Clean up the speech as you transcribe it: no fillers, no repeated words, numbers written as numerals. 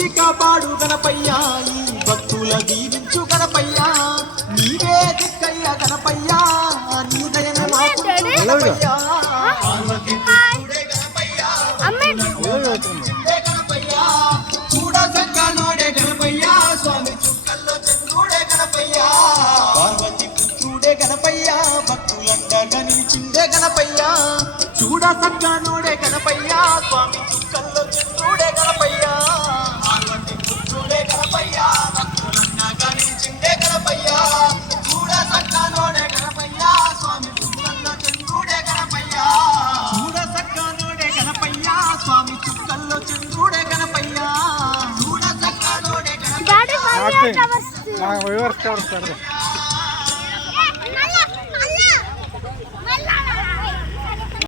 వచ్చి కాపాడు గణపయ్య ఈ భక్తుల దీవించు గణపయ్య నీవే దిక్కయ్య గణపయ్య నీ దయన మాకు గణపయ్య పార్వతి పుత్రుడే గణపయ్య గణపయ్య చూడ సంగనోడే గణపయ్య స్వామి చుక్కల్లో చంద్రుడే గణపయ్య పార్వతి పుత్రుడే గణపయ్య భక్తులందగా నిలిచిందే గణపయ్య చూడ సంగనోడే గణపయ్య స్వామి చుక్కల్లో చంద్రుడే గణపయ్య పార్వతి పుత్రుడే గణపయ్య భక్తులందగా నిలిచిందే గణపయ్య చూడ సంగనోడే గణపయ్య స్వామి చుక్కల్లో చంద్రుడే గణపయ్య చూడ సంగనోడే గణపయ్య స్వామి చుక్కల్లో చంద్రుడే గణపయ్య చూడ సంగనోడే గణపయ్య